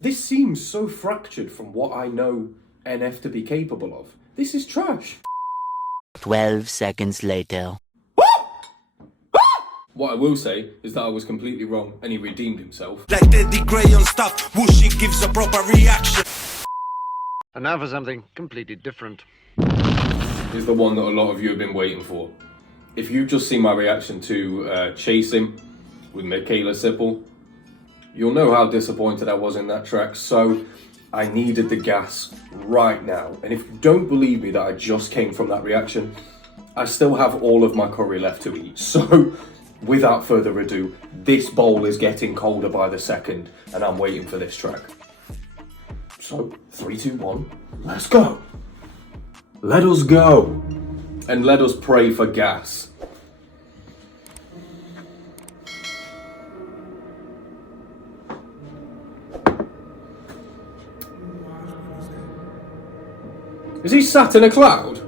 This seems so fractured from what I know NF to be capable of. This is trash. 12 seconds later. What I will say is that I was completely wrong and he redeemed himself. Like TeddyGrey on stuff, whooshing gives a proper reaction. And now for something completely different. Is the one that a lot of you have been waiting for. If you've just seen my reaction to Chasing with Michaela Sipple, you'll know how disappointed I was in that track, so I needed the gas right now. And if you don't believe me that I just came from that reaction, I still have all of my curry left to eat. So, without further ado, this bowl is getting colder by the second, and I'm waiting for this track. So, 3, 2, 1, let's go! Let us go! And let us pray for gas. Is he sat in a cloud?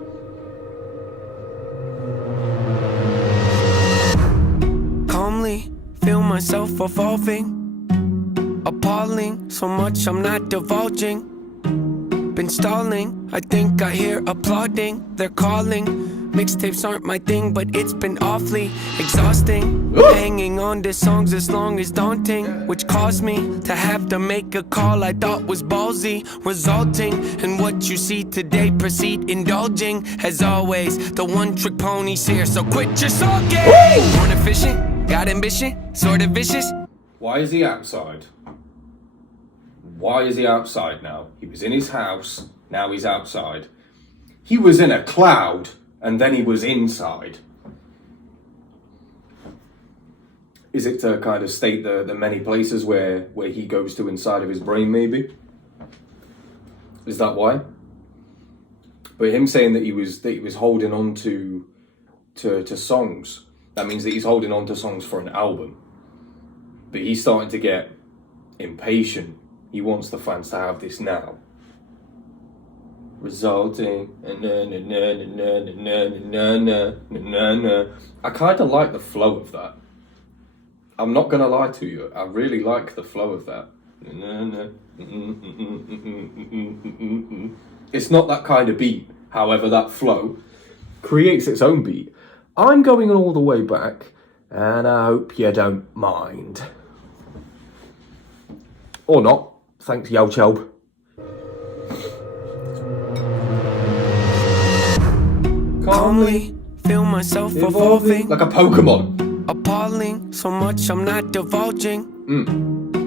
Calmly feel myself evolving, appalling, so much I'm not divulging. Been stalling, I think I hear applauding. They're calling. Mixtapes aren't my thing, but it's been awfully exhausting. Hanging on to songs as long as daunting, which caused me to have to make a call I thought was ballsy, resulting in what you see today. Proceed indulging, as always. The one-trick pony's here, so quit your sulking. Born efficient, got ambition, sort of vicious. Why is he outside? Why is he outside now? He was in his house, now he's outside. He was in a cloud, and then he was inside. Is it to kind of state the many places where he goes to inside of his brain, maybe? Is that why? But him saying that he was holding on to songs, that means that he's holding on to songs for an album. But he's starting to get impatient. He wants the fans to have this now. Resulting, I kind of like the flow of that. I'm not gonna lie to you, I really like the flow of that. It's not that kind of beat, however that flow creates its own beat. I'm going all the way back, and I hope you don't mind. Or not, thanks Yo Chob. Calmly feel myself evolving, like a Pokemon. appalling, so much I'm not divulging.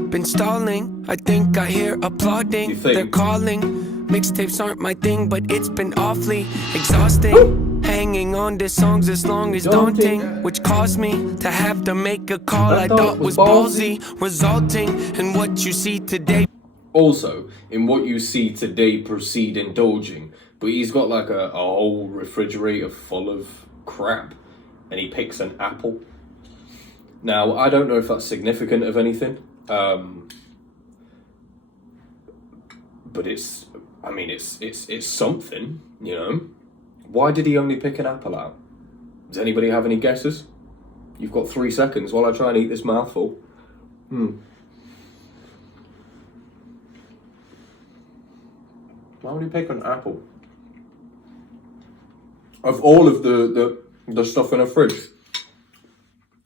Been stalling, I think I hear applauding. You think? They're calling. Mixtapes aren't my thing, but it's been awfully exhausting. Hanging on to songs as long as daunting, which caused me to have to make a call I thought was ballsy, resulting in what you see today. Also, in what you see today, proceed indulging. But he's got like a whole refrigerator full of crap, and he picks an apple. Now, I don't know if that's significant of anything, but it's something, you know. Why did he only pick an apple out? Does anybody have any guesses? You've got 3 seconds while I try and eat this mouthful. Why would he pick an apple? Of all of the stuff in a fridge,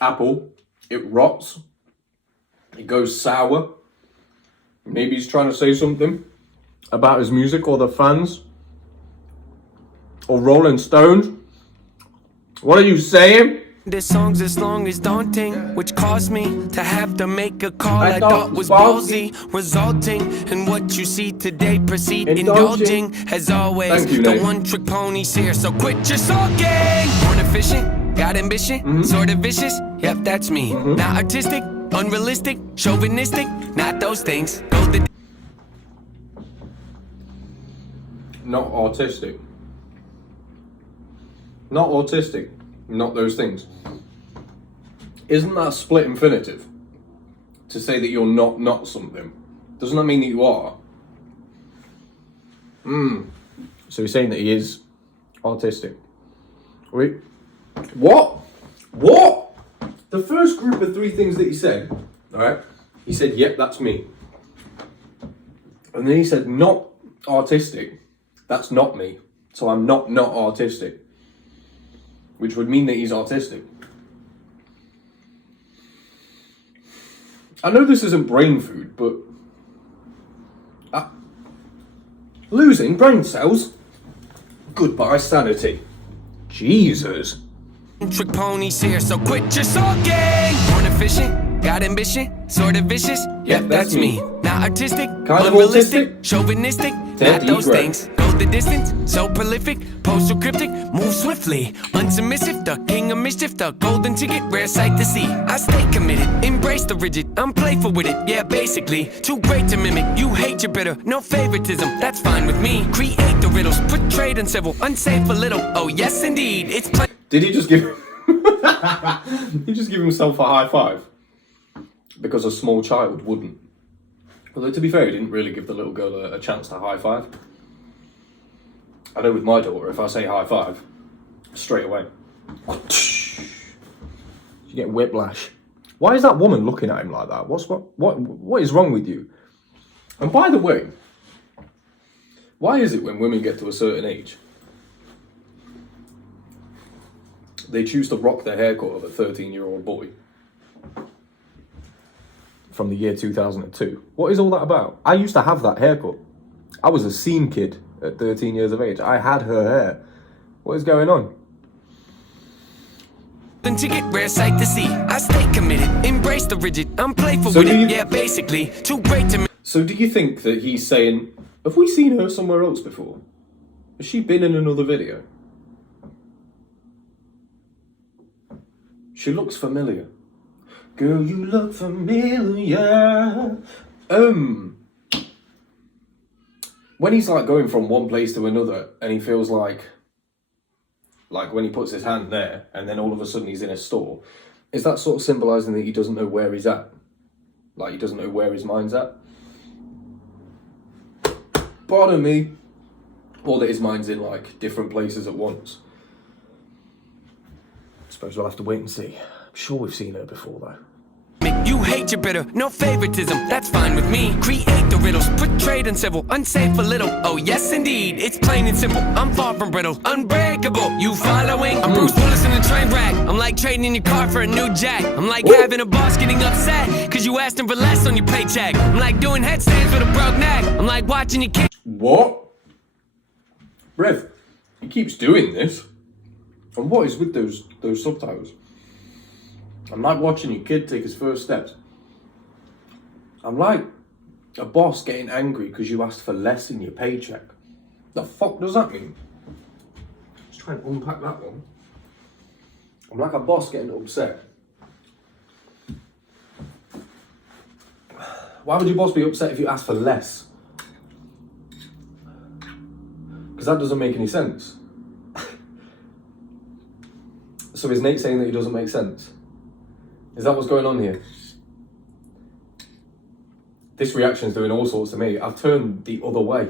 apple, it rots, it goes sour. Maybe he's trying to say something about his music or the fans or Rolling Stones. What are you saying? This song's as long as daunting, which caused me to have to make a call I thought was ballsy, resulting in what you see today. Proceed indulging, as always. Thank you, the Nate. one-trick pony's here, so quit your sulking. Born efficient, got ambition, sort of vicious. Yep, that's me. Not artistic, unrealistic, chauvinistic, not those things. Go the Not autistic. Not autistic. Not those things. Isn't that a split infinitive? To say that you're not something. Doesn't that mean that you are? So he's saying that he is autistic. Wait. What? What? The first group of 3 things that he said, alright? He said, yep, that's me. And then he said, not artistic. That's not me. So I'm not artistic. Which would mean that he's artistic. I know this isn't brain food, but... losing brain cells? Goodbye, sanity. Jesus. Trick ponies here, so quit your sulking. Born efficient, got ambition, sort of vicious. Yep, that's me. Not artistic, Kind of unrealistic, autistic. chauvinistic. Not TeddyGrey. those things. Go the distance, so prolific, postal cryptic, move swiftly, unsubmissive, the king of mischief, the golden ticket, rare sight to see. I stay committed, embrace the rigid, I'm playful with it, yeah, basically. Too great to mimic, you hate your bitter, no favoritism, that's fine with me. Create the riddles, put trade and civil, unsafe a little. Oh yes, indeed, it's plain. Did he just give... he just give himself a high five? Because a small child wouldn't. Although, to be fair, he didn't really give the little girl a chance to high five. I know with my daughter, if I say high five, straight away. You get whiplash. Why is that woman looking at him like that? What is wrong with you? And by the way, why is it when women get to a certain age, they choose to rock the haircut of a 13-year-old boy from the year 2002? What is all that about? I used to have that haircut. I was a scene kid at 13 years of age. I had her hair. What is going on? To get rare sight to see. I stay committed, embrace the rigid, I'm playful So with do it, you- yeah, basically. Too great to So do you think that he's saying, have we seen her somewhere else before? Has she been in another video? She looks familiar. Girl, you look familiar. When he's like going from one place to another and he feels like when he puts his hand there and then all of a sudden he's in a store, is that sort of symbolising that he doesn't know where he's at? Like he doesn't know where his mind's at? Pardon me. Or that his mind's in like different places at once. I suppose we'll have to wait and see. I'm sure we've seen her before though. You hate your bitter, no favoritism, that's fine with me. Create the riddles, put trade and civil, unsafe a little. Oh yes indeed, it's plain and simple. I'm far from brittle, unbreakable. You following? I'm Bruce Willis in a train wreck. I'm like trading in your car for a new jack. I'm like having a boss getting upset cause you asked him for less on your paycheck. I'm like doing headstands with a broke neck. I'm like watching your kid. What? Rev, he keeps doing this. And what is with those subtitles? I'm like watching your kid take his first steps. I'm like a boss getting angry because you asked for less in your paycheck. The fuck does that mean? Let's try and unpack that one. I'm like a boss getting upset. Why would your boss be upset if you ask for less? Because that doesn't make any sense. So is Nate saying that he doesn't make sense? Is that what's going on here? This reaction's doing all sorts to me. I've turned the other way.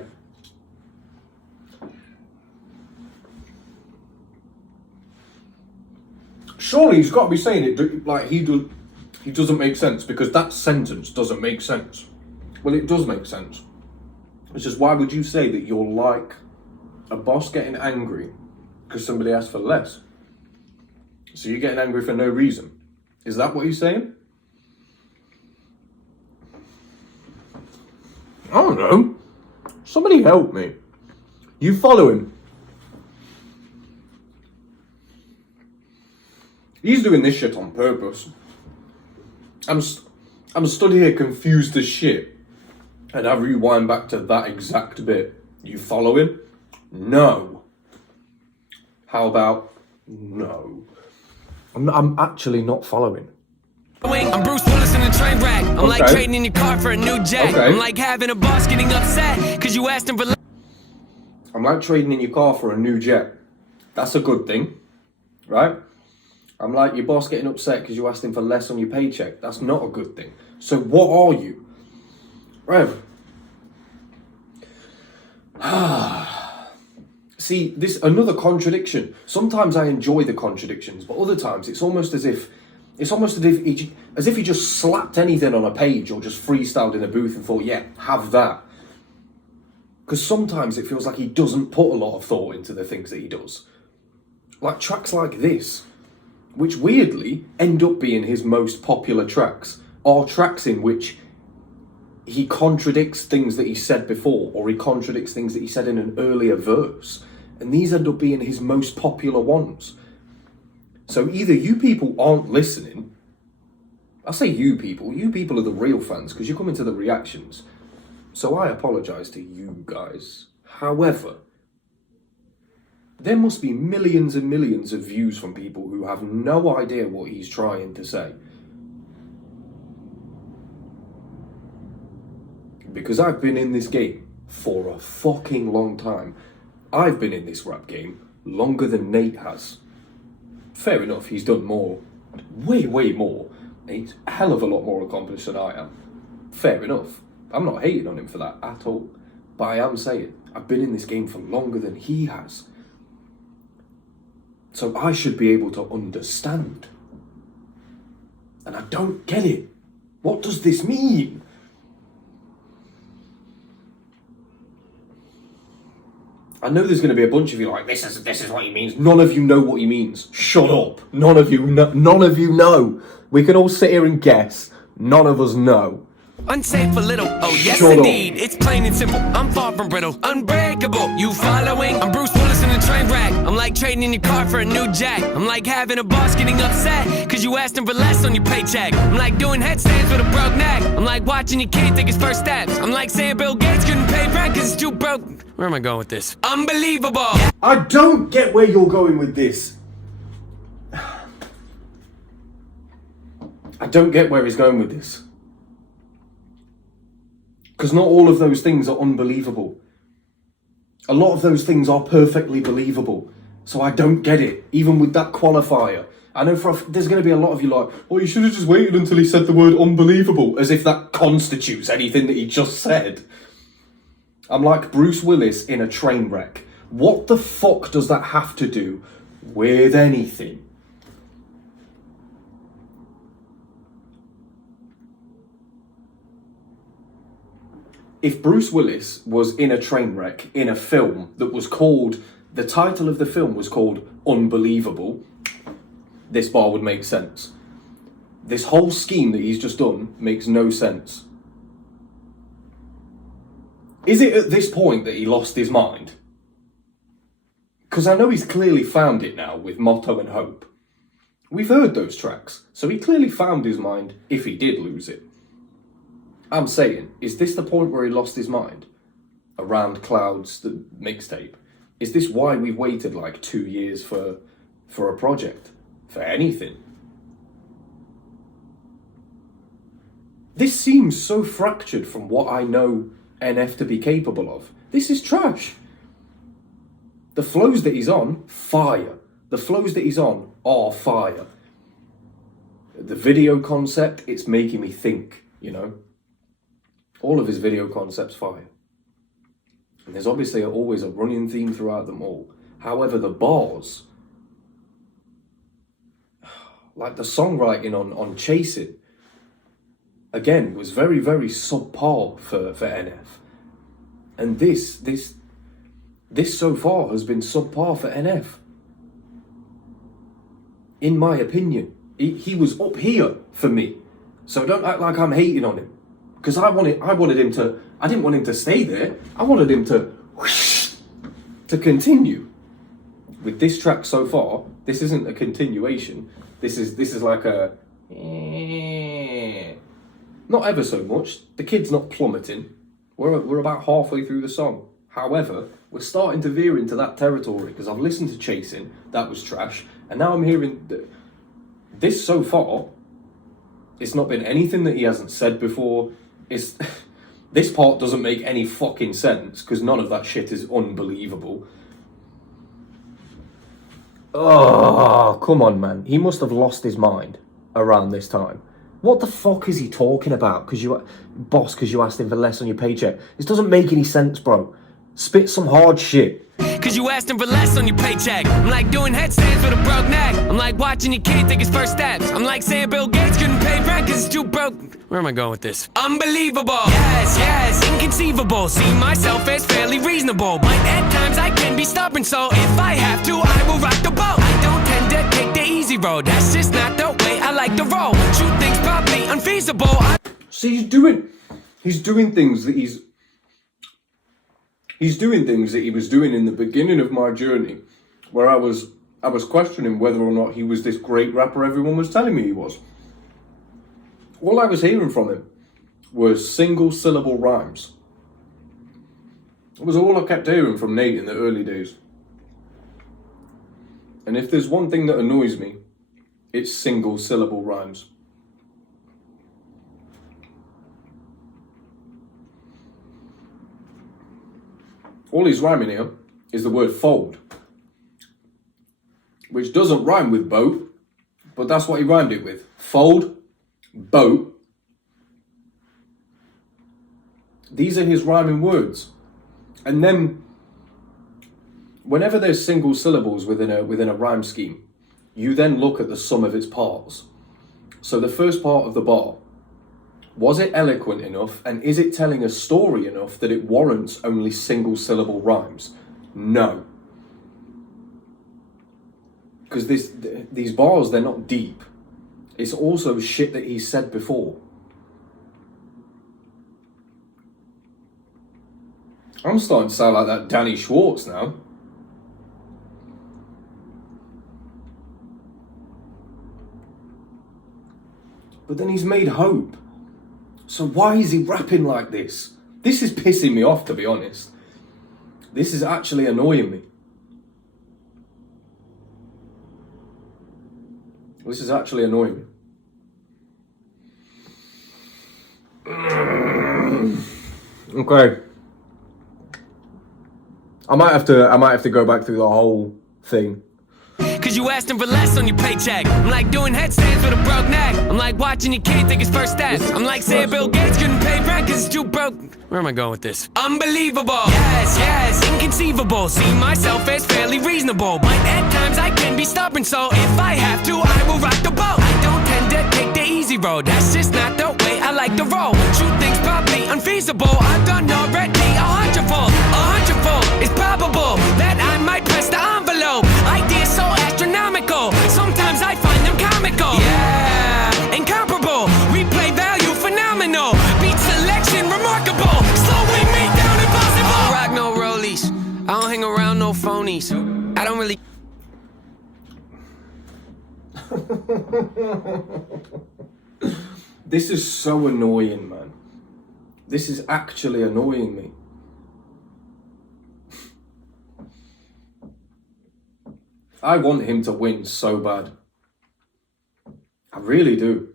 Surely he's got to be saying it like he doesn't make sense because that sentence doesn't make sense. Well, it does make sense. It's just, why would you say that you're like a boss getting angry because somebody asked for less? So you're getting angry for no reason. Is that what he's saying? I don't know. Somebody help me. You follow him. He's doing this shit on purpose. I'm stood here confused as shit. And I rewind back to that exact bit. You follow him? No. How about no? I'm actually not following. I'm Bruce Willis in a train wreck. I'm like trading in your car for a new jack. Okay. I'm like having a boss getting upset cause you asked him for less. I'm like trading in your car for a new jet. That's a good thing, right? I'm like your boss getting upset because you asked him for less on your paycheck. That's not a good thing. So what are you? Rev. See, this another contradiction. Sometimes I enjoy the contradictions, but other times it's almost as if he just slapped anything on a page or just freestyled in a booth and thought, yeah, have that. Because sometimes it feels like he doesn't put a lot of thought into the things that he does. Like tracks like this, which weirdly end up being his most popular tracks, are tracks in which he contradicts things that he said before, or he contradicts things that he said in an earlier verse. And these end up being his most popular ones. So either you people aren't listening. I say you people are the real fans, because you come into the reactions. So I apologise to you guys. However, there must be millions and millions of views from people who have no idea what he's trying to say. Because I've been in this game for a fucking long time. I've been in this rap game longer than Nate has. Fair enough, he's done more. Way more. He's a hell of a lot more accomplished than I am. Fair enough. I'm not hating on him for that at all. But I am saying, I've been in this game for longer than he has. So I should be able to understand. And I don't get it. What does this mean? I know there's going to be a bunch of you like, this is what he means. None of you know what he means. Shut up. None of you know. We can all sit here and guess. None of us know. Unsafe a little, oh yes Shut indeed. up. It's plain and simple, I'm far from brittle. Unbreakable, you following? I'm Bruce Willis in a train wreck. I'm like trading in your car for a new jack. I'm like having a boss getting upset cause you asked him for less on your paycheck. I'm like doing headstands with a broke neck. I'm like watching your kid take his first steps. I'm like saying Bill Gates couldn't pay rent cause it's too broke. Where am I going with this? Unbelievable. I don't get where you're going with this. I don't get where he's going with this. Because not all of those things are unbelievable. A lot of those things are perfectly believable. So I don't get it, even with that qualifier. I know there's going to be a lot of you like, well, you should have just waited until he said the word unbelievable, as if that constitutes anything that he just said. I'm like Bruce Willis in a train wreck. What the fuck does that have to do with anything? If Bruce Willis was in a train wreck in a film that was called, the title of the film was called Unbelievable, this bar would make sense. This whole scheme that he's just done makes no sense. Is it at this point that he lost his mind? Because I know he's clearly found it now with Motto and Hope. We've heard those tracks, so he clearly found his mind if he did lose it. I'm saying, is this the point where he lost his mind? Around Clouds, the mixtape? Is this why we've waited like 2 years for a project? For anything? This seems so fractured from what I know NF to be capable of. This is trash. The flows that he's on, fire. The flows that he's on are fire. The video concept, it's making me think, you know. All of his video concepts fire. And there's obviously always a running theme throughout them all. However, the bars, like the songwriting on Chasing, again, was very, very subpar for NF. And this so far has been subpar for NF. In my opinion, he was up here for me. So don't act like I'm hating on him. Because I wanted him to, I didn't want him to stay there. I wanted him to continue. With this track so far, this isn't a continuation. This is like a, not ever so much. The kid's not plummeting. We're about halfway through the song. However, we're starting to veer into that territory because I've listened to Chasing, that was trash, and now I'm hearing this so far. It's not been anything that he hasn't said before. This part doesn't make any fucking sense because none of that shit is unbelievable. Oh, come on, man. He must have lost his mind around this time. What the fuck is he talking about? Because you asked him for less on your paycheck. This doesn't make any sense, bro. Spit some hard shit. Cause you asked him for less on your paycheck. I'm like doing headstands with a broke neck. I'm like watching your kid take his first steps. I'm like saying Bill Gates couldn't pay rent cause it's too broke. Where am I going with this? Unbelievable. Yes, yes, inconceivable. See myself as fairly reasonable, but at times I can be stubborn, so if I have to, I will rock the boat. I don't tend to take the easy road. That's just not the way I like to roll. Shoot things probably unfeasible. See, he's doing things that he's doing things that he was doing in the beginning of my journey, where I was questioning whether or not he was this great rapper everyone was telling me he was. All I was hearing from him was single syllable rhymes. It was all I kept hearing from Nate in the early days. And if there's one thing that annoys me, it's single syllable rhymes. All he's rhyming here is the word fold, which doesn't rhyme with boat, but that's what he rhymed it with. Fold, boat. These are his rhyming words. And then, whenever there's single syllables within a rhyme scheme, you then look at the sum of its parts. So the first part of the bar, was it eloquent enough, and is it telling a story enough that it warrants only single syllable rhymes? No. Because these bars, they're not deep. It's also shit that he said before. I'm starting to sound like that Danny Schwartz now. But then he's made Hope. So why is he rapping like this? This is pissing me off, to be honest. This is actually annoying me. This is actually annoying me. Okay. I might have to go back through the whole thing. Cause you asked him for less on your paycheck. I'm like doing headstands with a broke neck. I'm like watching your kid take his first steps. I'm like saying Bill Gates couldn't pay rent cause it's too broke. Where am I going with this? Unbelievable. Yes, yes, inconceivable. See myself as fairly reasonable, but at times I can be stubborn, so if I have to, I will rock the boat. I don't tend to take the easy road. That's just not the way I like to roll. Shoot things probably unfeasible. I've done already 100-fold. 100-fold is probable that I might press the envelope. Ideas so astronomical, sometimes I find them comical. Yeah, incomparable, replay value phenomenal, beat selection remarkable, slowing me down impossible. I don't rock no rollies, I don't hang around no phonies. I don't really. This is so annoying, man. This is actually annoying me. I want him to win so bad. I really do.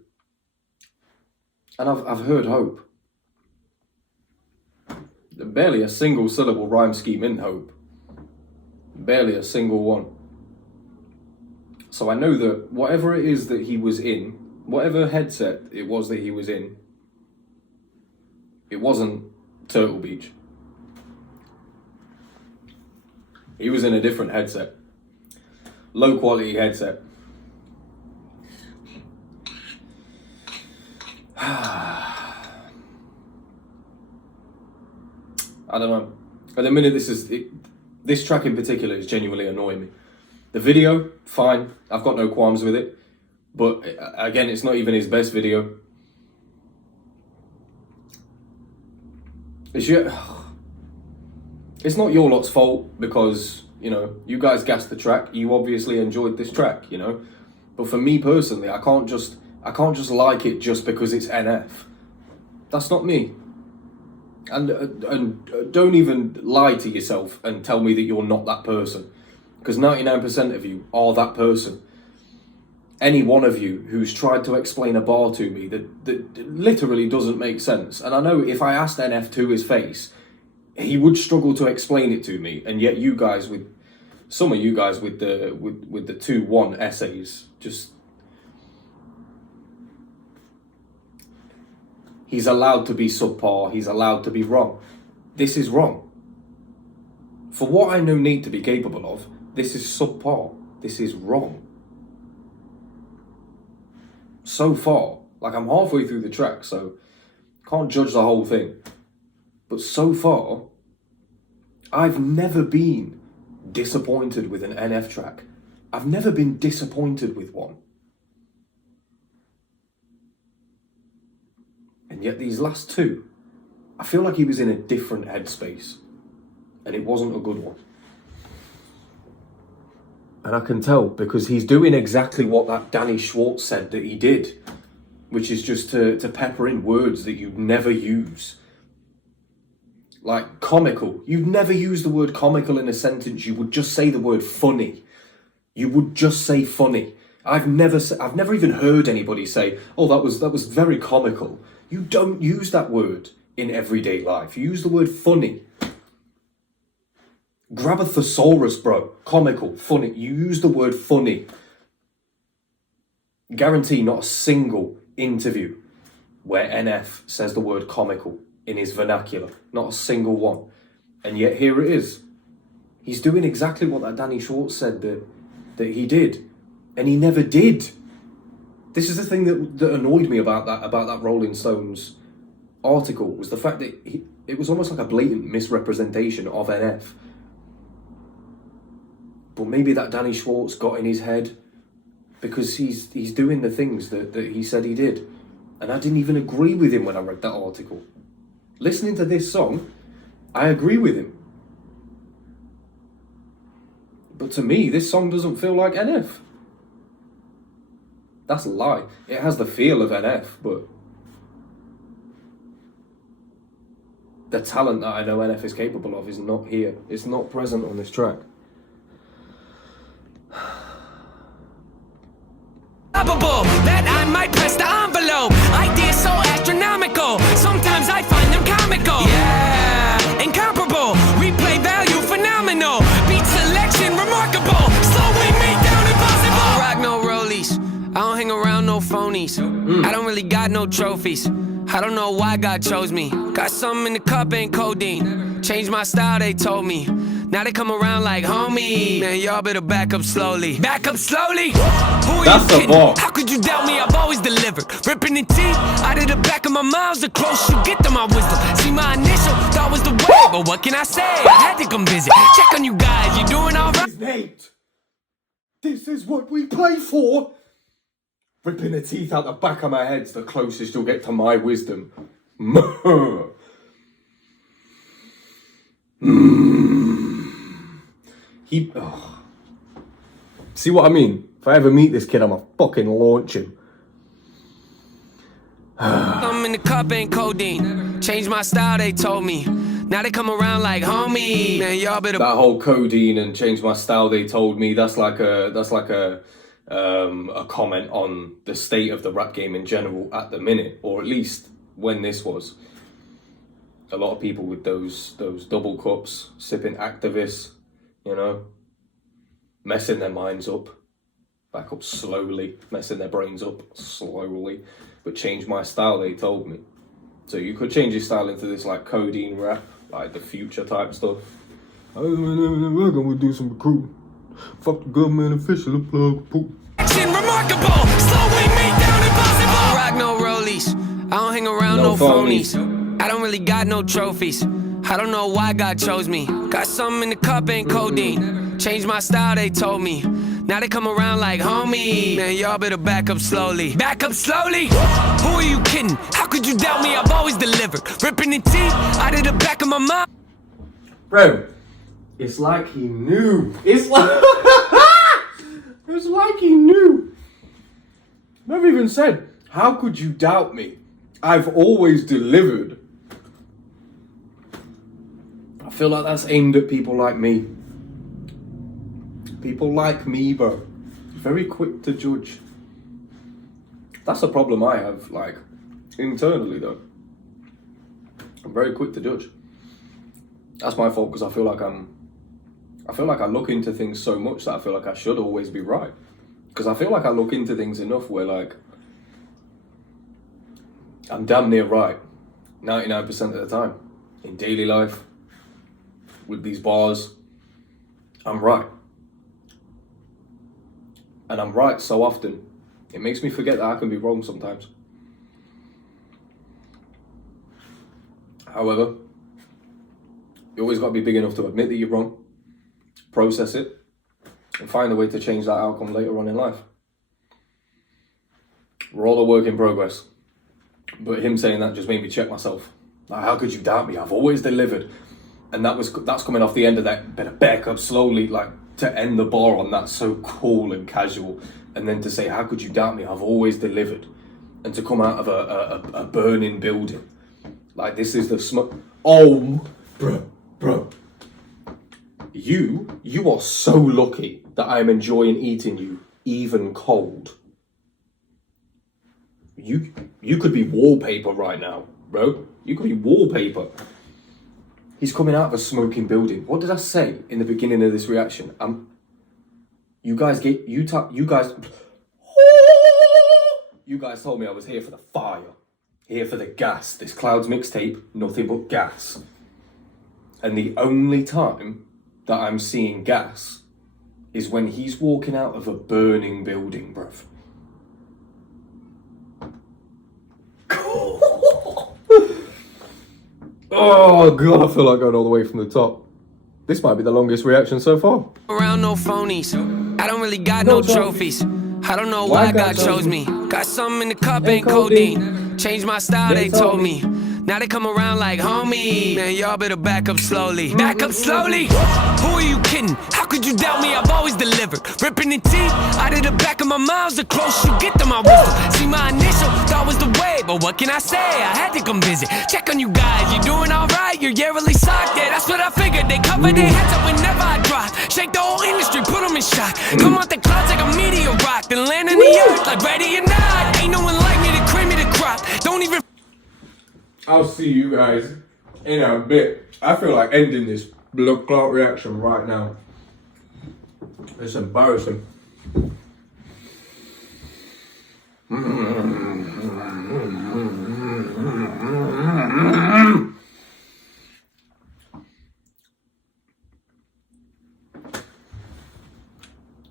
And I've heard Hope. Barely a single syllable rhyme scheme in Hope. Barely a single one. So I know that whatever it is that he was in, whatever headset it was that he was in, it wasn't Turtle Beach. He was in a different headset. Low quality headset. I don't know. At the minute, this track in particular is genuinely annoying me. The video, fine. I've got no qualms with it. But again, it's not even his best video. It's not your lot's fault because, you know, you guys gassed the track. You obviously enjoyed this track, you know. But for me personally, I can't just like it just because it's NF. That's not me. And don't even lie to yourself and tell me that you're not that person. Because 99% of you are that person. Any one of you who's tried to explain a bar to me that literally doesn't make sense. And I know if I asked NF to his face, he would struggle to explain it to me. And yet you guys some of you guys with the 2-1 essays, just... He's allowed to be subpar, he's allowed to be wrong. This is wrong. For what I know Nate to be capable of, this is subpar. This is wrong. So far, like I'm halfway through the track, so can't judge the whole thing. But so far, I've never been disappointed with an NF track. I've never been disappointed with one. And yet these last two, I feel like he was in a different headspace. And it wasn't a good one. And I can tell because he's doing exactly what that Danny Schwartz said that he did, which is just to pepper in words that you'd never use. Like comical. You'd never use the word comical in a sentence. You would just say the word funny. You would just say funny. I've never even heard anybody say, "Oh, that was very comical." You don't use that word in everyday life. You use the word funny. Grab a thesaurus, bro. Comical, funny. You use the word funny. Guarantee not a single interview where NF says the word comical in his vernacular. Not a single one. And yet here it is. He's doing exactly what that Danny Schwartz said that he did. And he never did. This is the thing that annoyed me about that Rolling Stones article, was the fact that it was almost like a blatant misrepresentation of NF. But maybe that Danny Schwartz got in his head because he's doing the things that he said he did. And I didn't even agree with him when I read that article. Listening to this song, I agree with him. But to me, this song doesn't feel like NF. That's a lie. It has the feel of NF, but the talent that I know NF is capable of is not here. It's not present on this track. That I might press the envelope. Ideas so astronomical. Sometimes I find them comical. Yeah, incomparable. Replay value phenomenal. Beat selection remarkable. Slowing me down impossible. I don't rock no rollies. I don't hang around no phonies. I don't really got no trophies. I don't know why God chose me. Got something in the cup, ain't codeine. Changed my style, they told me. Now they come around like, homie, man, y'all better back up slowly. Back up slowly? Who are That's you the kidding? ball. How could you doubt me? I've always delivered. Ripping the teeth out of the back of my mouth. The closer you get to my wisdom. See, my initial thought was the way, but what can I say? I had to come visit. Check on you guys, you doing all right? Nate, this is what we play for. Ripping the teeth out the back of my head's the closest you'll get to my wisdom. See what I mean? If I ever meet this kid, I'ma fucking launch him. I'm in the cup, ain't codeine. Changed my style, they told me. Now they come around like, homie, man, y'all better. That whole codeine and change my style, they told me, that's like a comment on the state of the rap game in general at the minute, or at least when this was. A lot of people with those double cups, sipping activists, you know, messing their minds up, back up slowly, messing their brains up slowly. But change my style, they told me. So you could change your style into this like codeine rap, like the Future type stuff. We're gonna do some recruiting. Fuck the government official, plug poop. Action remarkable, slowing me down impossible. I don't rock no rollies, I don't hang around no phonies. I don't really got no trophies. I don't know why God chose me. Got something in the cup, ain't codeine. Changed my style, they told me. Now they come around like, homie, man, y'all better back up slowly. Back up slowly? Who are you kidding? How could you doubt me? I've always delivered. Ripping the teeth out of the back of my mouth. Bro, it's like he knew. It's like it's like he knew. Never even said, how could you doubt me? I've always delivered. I feel like that's aimed at people like me. People like me, bro. Very quick to judge. That's a problem I have, like, internally, though. I'm very quick to judge. That's my fault, because I feel like I look into things so much that I feel like I should always be right. Because I feel like I look into things enough where, like, I'm damn near right 99% of the time. In daily life, with these bars, I'm right. And I'm right so often, it makes me forget that I can be wrong sometimes. However, you always got to be big enough to admit that you're wrong, process it, and find a way to change that outcome later on in life. We're all a work in progress. But him saying that just made me check myself. Like, how could you doubt me? I've always delivered. And that's coming off the end of that bit of back up slowly, like to end the bar on that so cool and casual. And then to say, how could you doubt me? I've always delivered. And to come out of a burning building. Like, this is the smoke. Oh, bro. You are so lucky that I'm enjoying eating you, even cold. You could be wallpaper right now, bro. You could be wallpaper. He's coming out of a smoking building. What did I say in the beginning of this reaction? You guys told me I was here for the fire, here for the gas. This Clouds mixtape, nothing but gas. And the only time that I'm seeing gas is when he's walking out of a burning building, bruv. Oh god, I feel like going all the way from the top. This might be the longest reaction so far. Around no phonies. I don't really got no trophies. I don't know why God chose me. Got something in the cup, ain't codeine. Changed my style, they told me. Now they come around like homie. Man, y'all better back up slowly. Back up slowly? Who are you kidding? How could you doubt me? I've always delivered. Ripping the teeth out of the back of my mouth. The closer you get to my wisdom. See, my initial thought was the way, but what can I say? I had to come visit. Check on you guys. You doing alright? You're yearly socked. Yeah, that's what I figured. They cover their heads up whenever I drop. Shake the whole industry, put them in shock. Come out the clouds like a meteor rock. Then land in the earth like ready or not. Ain't no one like me to cream me the crop. Don't even. I'll see you guys in a bit. I feel like ending this blood clot reaction right now. It's embarrassing.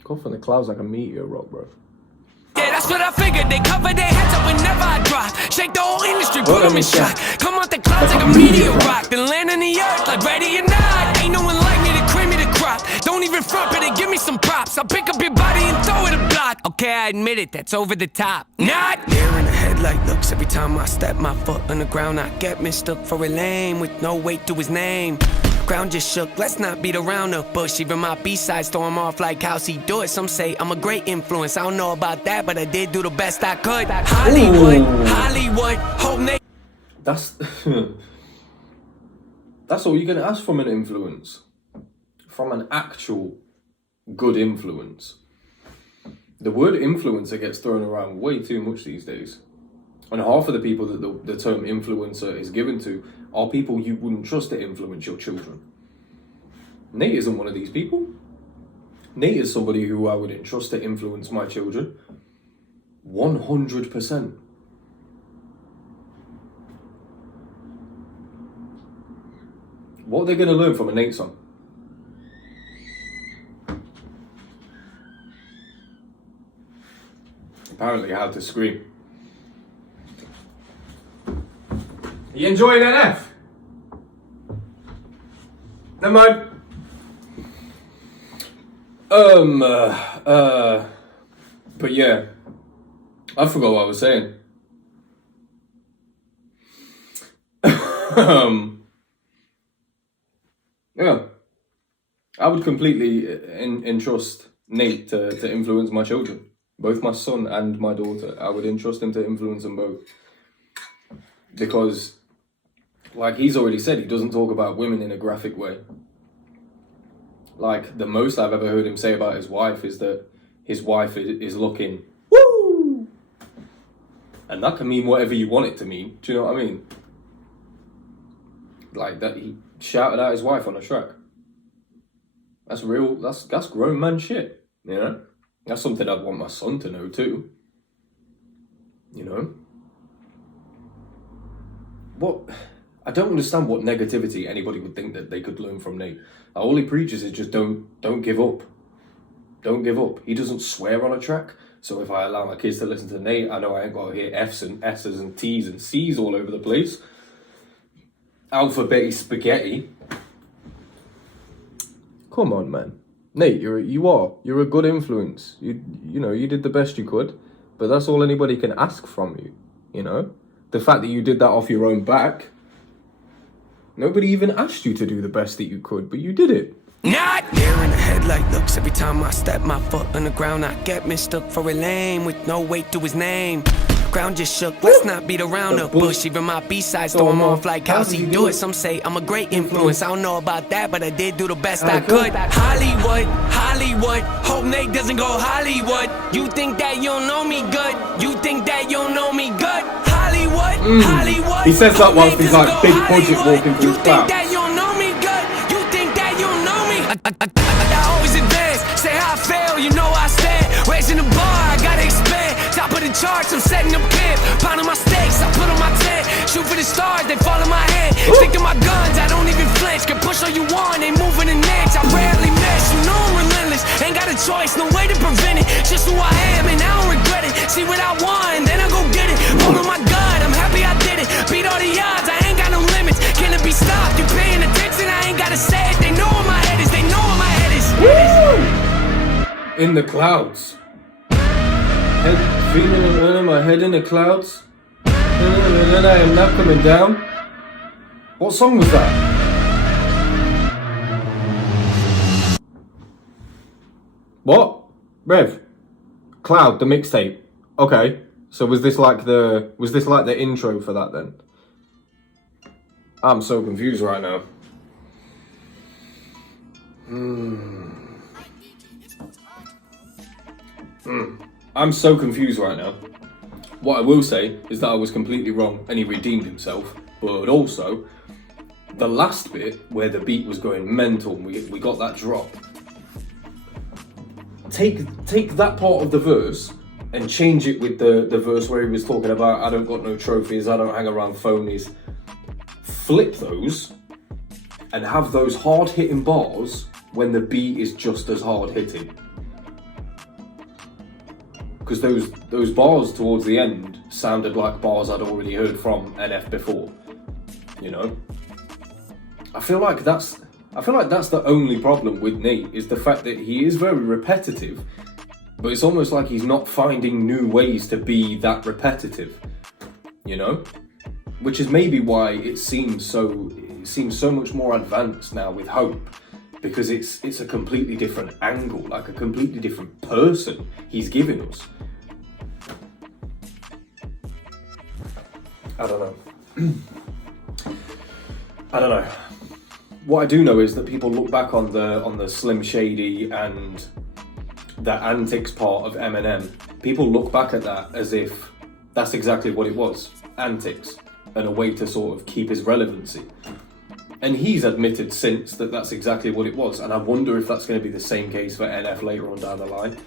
Come from the clouds like a meteor rock, bro. Yeah, that's what I figured. They cover their heads up whenever I drop. Shake the whole industry, put them in shock. Come out the clouds like a meteor rock. Then land in the earth like ready or not. Ain't no one like me to cream me the crop. Don't even front, better give me some props. I'll pick up your body and throw it a block. Okay, I admit it, that's over the top. Not there in the headlight looks. Every time I step my foot on the ground, I get mistook for a lame with no weight to his name. Ground just shook, let's not beat around the bush. Even my B-sides throw him off like how's he do it. Some say I'm a great influence, I don't know about that, but I did do the best I could. Hollywood, hope they... That's all you're gonna ask from an influence. From an actual good influence. The word influencer gets thrown around way too much these days. And half of the people that the term influencer is given to are people you wouldn't trust to influence your children. Nate isn't one of these people. Nate is somebody who I would entrust to influence my children. 100%. What are they going to learn from a Nate song? Apparently how to scream. You enjoying NF? Never mind. But yeah, I forgot what I was saying. Yeah, I would completely entrust Nate to influence my children, both my son and my daughter. I would entrust him to influence them both. Because, like he's already said, he doesn't talk about women in a graphic way. Like, the most I've ever heard him say about his wife is that his wife is looking, woo! And that can mean whatever you want it to mean. Do you know what I mean? Like, that he shouted at his wife on a track. That's real, that's grown man shit, you know? That's something I'd want my son to know too. You know? I don't understand what negativity anybody would think that they could learn from Nate. All he preaches is just don't give up. Don't give up. He doesn't swear on a track, so if I allow my kids to listen to Nate, I know I ain't got to hear F's and S's and T's and C's all over the place. Alphabet spaghetti. Come on, man. Nate, you're a good influence. You did the best you could, but that's all anybody can ask from you, you know? The fact that you did that off your own back, nobody even asked you to do the best that you could, but you did it. Not there in the headlight looks. Every time I step my foot on the ground, I get mistook for a lame with no weight to his name. Ground just shook, let's not beat around the bush. Even my B-sides throw him off like how's he do it? Some say I'm a great influence, I don't know about that, but I did do the best I could. Hollywood, hope Nate doesn't go Hollywood. You think that you don't know me good? You think that you don't know me good? Hollywood. He says that whilst he's like big budget walking through his clouds. You think that you don't know me good? You think that you don't know me? I always advance, say how I fail, you know I stand. Raising the bar, I gotta expand. Top of the charts, I'm setting up camp. Pounding my stakes, I put on my tent. Shoot for the stars, they fall in my hand. Stick to my guns, I don't even flinch. Can push all you want, ain't moving an inch. I rarely miss, you know I'm relentless. Ain't got a choice, no way to prevent it. Just who I am, and I don't regret it. See what I want, then I go get it. Pulling my gun, I'm happy I did it. Beat all the odds, I ain't got no limits. Can it be stopped? You paying attention? I ain't gotta say it. They know where my head is, they know where my head is. In the clouds. Feeling my head in the clouds. And I am not coming down. What song was that? What? Rev? Cloud, the mixtape. Okay. So was this like the intro for that then? I'm so confused right now. I'm so confused right now. What I will say is that I was completely wrong and he redeemed himself, but also the last bit where the beat was going mental, we got that drop. Take that part of the verse and change it with the verse where he was talking about I don't got no trophies, I don't hang around phonies. Flip those and have those hard hitting bars when the beat is just as hard hitting. Because those bars towards the end sounded like bars I'd already heard from NF before, you know. I feel like that's the only problem with Nate, is the fact that he is very repetitive, but it's almost like he's not finding new ways to be that repetitive, you know, which is maybe why it seems so much more advanced now with Hope. Because it's a completely different angle, like a completely different person he's giving us. I don't know. What I do know is that people look back on the Slim Shady and the antics part of Eminem. People look back at that as if that's exactly what it was, antics, and a way to sort of keep his relevancy. And he's admitted since that that's exactly what it was. And I wonder if that's going to be the same case for NF later on down the line,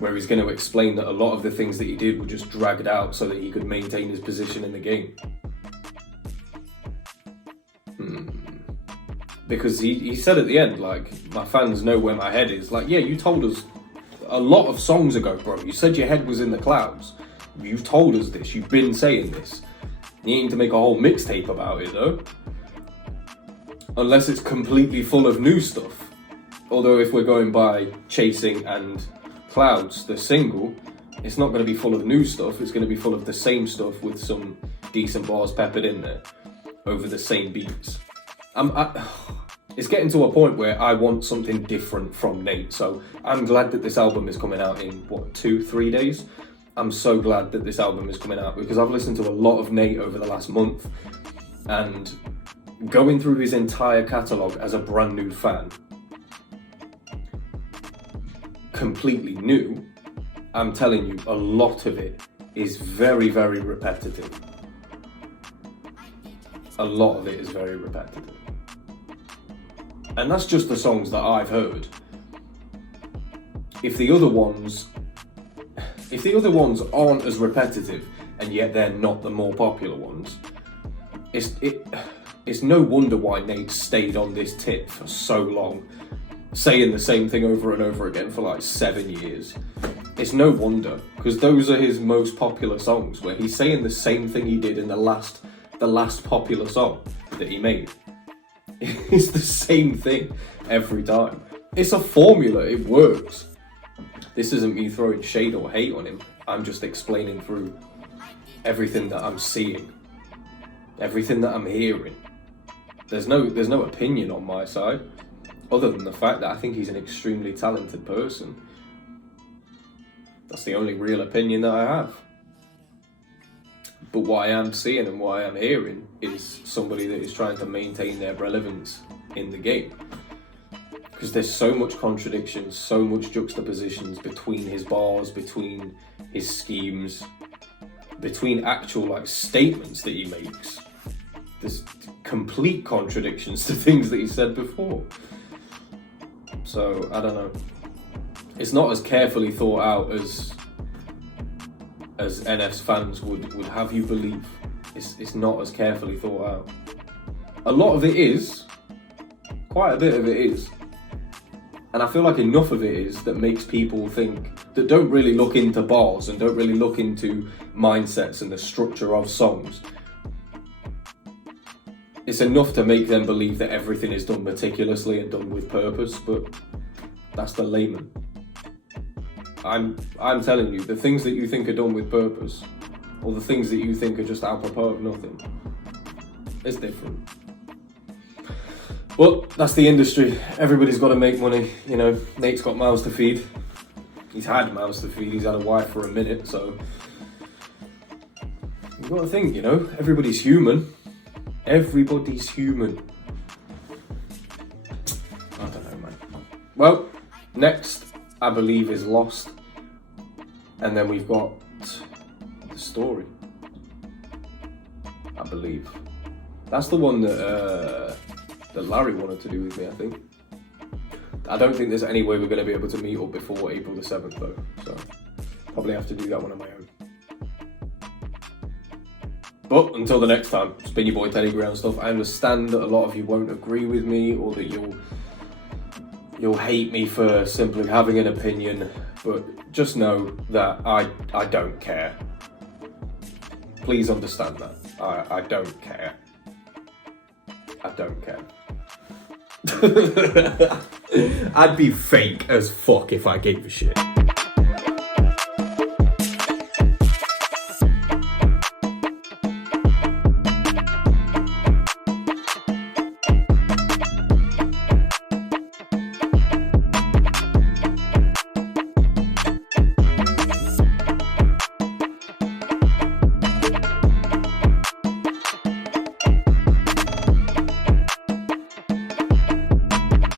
where he's going to explain that a lot of the things that he did were just dragged out so that he could maintain his position in the game. Because he said at the end, like, my fans know where my head is. Like, yeah, you told us a lot of songs ago, bro. You said your head was in the clouds. You've told us this. You've been saying this. You need to make a whole mixtape about it, though. Unless it's completely full of new stuff. Although if we're going by Chasing and Clouds, the single, it's not going to be full of new stuff. It's going to be full of the same stuff with some decent bars peppered in there over the same beats. It's getting to a point where I want something different from Nate. So I'm glad that this album is coming out in, 2-3 days? I'm so glad that this album is coming out because I've listened to a lot of Nate over the last month, and going through his entire catalogue as a brand new fan, completely new, I'm telling you, a lot of it is very, very repetitive. A lot of it is very repetitive. And that's just the songs that I've heard. If the other ones aren't as repetitive, and yet they're not the more popular ones, it's no wonder why Nate stayed on this tip for so long, saying the same thing over and over again for like 7 years. It's no wonder, because those are his most popular songs, where he's saying the same thing he did in the last popular song that he made. It's the same thing every time. It's a formula, it works. This isn't me throwing shade or hate on him. I'm just explaining through everything that I'm seeing, everything that I'm hearing. There's no opinion on my side, other than the fact that I think he's an extremely talented person. That's the only real opinion that I have. But what I am seeing and what I am hearing is somebody that is trying to maintain their relevance in the game. Because there's so much contradictions, so much juxtapositions between his bars, between his schemes, between actual like statements that he makes. There's complete contradictions to things that he said before. So, I don't know. It's not as carefully thought out as NF's fans would have you believe. It's not as carefully thought out. A lot of it is. Quite a bit of it is. And I feel like enough of it is that makes people think, that don't really look into bars and don't really look into mindsets and the structure of songs. It's enough to make them believe that everything is done meticulously and done with purpose, but that's the layman. I'm telling you, the things that you think are done with purpose, or the things that you think are just apropos of nothing, it's different. Well, that's the industry. Everybody's got to make money. You know, Nate's got mouths to feed. He's had mouths to feed. He's had a wife for a minute, so you've got to think, you know, everybody's human. Everybody's human. I don't know, man. Well, next, I believe, is Lost. And then we've got The Story. I believe. That's the one that Larry wanted to do with me, I think. I don't think there's any way we're going to be able to meet up before April the 7th, though. So, probably have to do that one on my own. But until the next time, it's been your boy TeddyGrey and stuff. I understand that a lot of you won't agree with me, or that you'll hate me for simply having an opinion, but just know that I don't care. Please understand that. I don't care. I don't care. I'd be fake as fuck if I gave a shit.